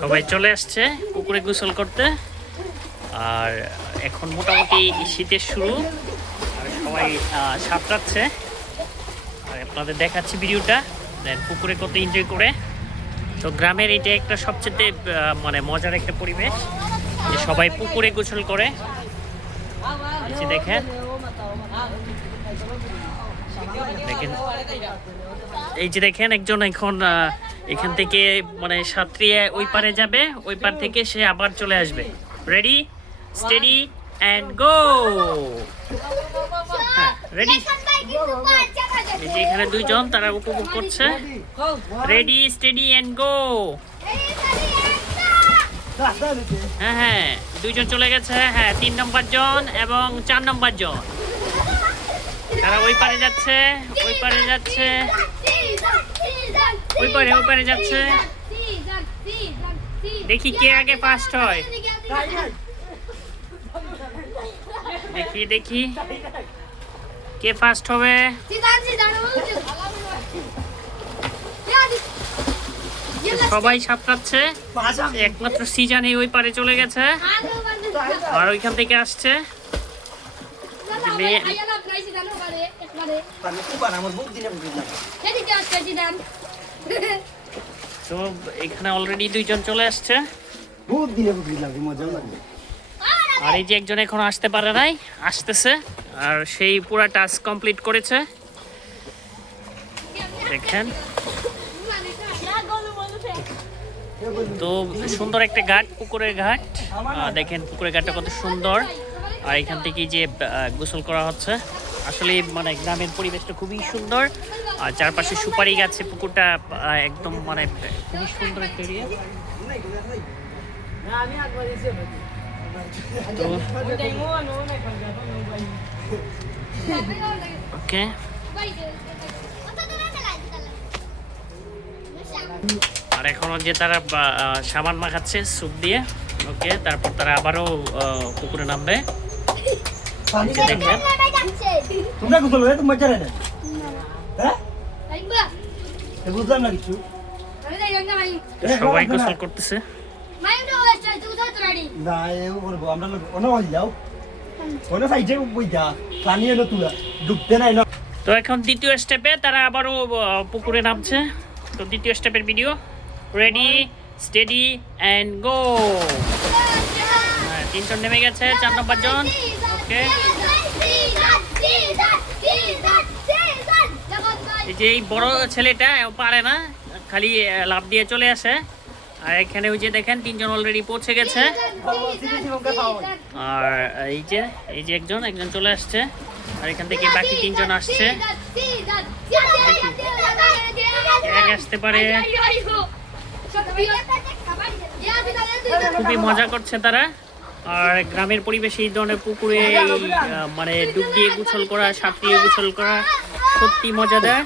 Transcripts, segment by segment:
সবাই চলে আসছে পুকুরে গোসল করতে। আর এখন মোটামুটি শীতের শুরু, আর সবাই সাঁতরাচ্ছে। আর আপনাদের দেখাচ্ছি ভিডিওটা, পুকুরে কত এনজয় করে। তো গ্রামের এটা একটা সবচেয়ে মানে মজার একটা পরিবেশ, যে সবাই পুকুরে গোসল করে। দেখেন এই যে দেখেন একজন এখন এখান থেকে মানে সাঁতরিয়ে ওই পারে যাবে, ওই পার থেকে সে আবার চলে আসবে। Ready, steady and go. হ্যাঁ, রেডি। এই যে এখানে দুইজন তারা উপভোগ করছে। Ready, steady and go. হ্যাঁ হ্যাঁ, দুইজন চলে গেছে। হ্যাঁ, 3 নম্বর জন এবং 4 নম্বর জন তারা ওই পারে যাচ্ছে, ওই পারে যাচ্ছে, ওই পারে যাচ্ছে। দেখি কে আগে ফার্স্ট হয়। দেখি কে ফার্স্ট হবে। সবাই সাঁতরাচ্ছে, একমাত্র সিজান ওই পারে চলে গেছে আর ওইখান থেকে আসছে। তো এখানে অলরেডি দুইজন চলে আসছে, আর এই যে একজন এখন আসতে পারে নাই, আসতেছে। আর সেই পুরা টাস্ক কমপ্লিট করেছে। দেখেন তো সুন্দর একটা ঘাট, পুকুরের ঘাট। দেখেন পুকুরের ঘাটটা কত সুন্দর। আর এখান থেকে যে গোসল করা হচ্ছে, আসলে মানে গ্রামের পরিবেশটা খুবই সুন্দর। আর চারপাশে সুপারি গাছে পুকুরটা একদম মানে খুবই সুন্দর একটা এরিয়া। ওকে, আর এখনো যে তারা সাবান মাখাচ্ছে স্যুপ দিয়ে। ওকে, তারপর তারা আবারও পুকুরে নামবে। দেখেন সবাই গোসল করতেছে। তো এখন দ্বিতীয় স্টেপে তারা আবারও পুকুরে নামছে। তো দ্বিতীয় স্টেপের video. Ready, steady and go. হ্যাঁ, 3 জন নেমে গেছে, 4 নম্বর জন। ওকে, এই যে এই বড় ছেলেটা পারে না, খালি লাফ দিয়ে চলে আসে। আর এখানে ওই যে দেখেন 3 জন অলরেডি পৌঁছে গেছে। আর এই যে একজন চলে আসছে, আর এখান থেকে বাকি 3 জন আসছে। আসতে পারে, খুবই মজা করছে তারা। আর গ্রামের পরিবেশে এই ধরনের পুকুরে মানে ডুব দিয়ে গোসল করা, সাঁতরিয়ে গোসল করা সত্যি মজাদার।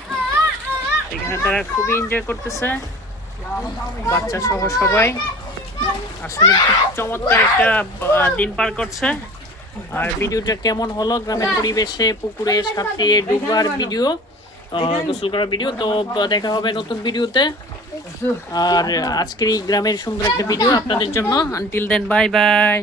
এখানে তারা খুবই এনজয় করতেছে, বাচ্চা সহ সবাই। আসলে খুব চমৎকার একটা দিন পার করছে। আর ভিডিওটা কেমন হলো, গ্রামের পরিবেশে পুকুরে সাঁতরিয়ে ডুবার ভিডিও, গোসল করার ভিডিও। তো দেখা হবে নতুন ভিডিওতে। আর আজকের এই গ্রামের সুন্দর একটা ভিডিও আপনাদের জন্য। Until then, bye by.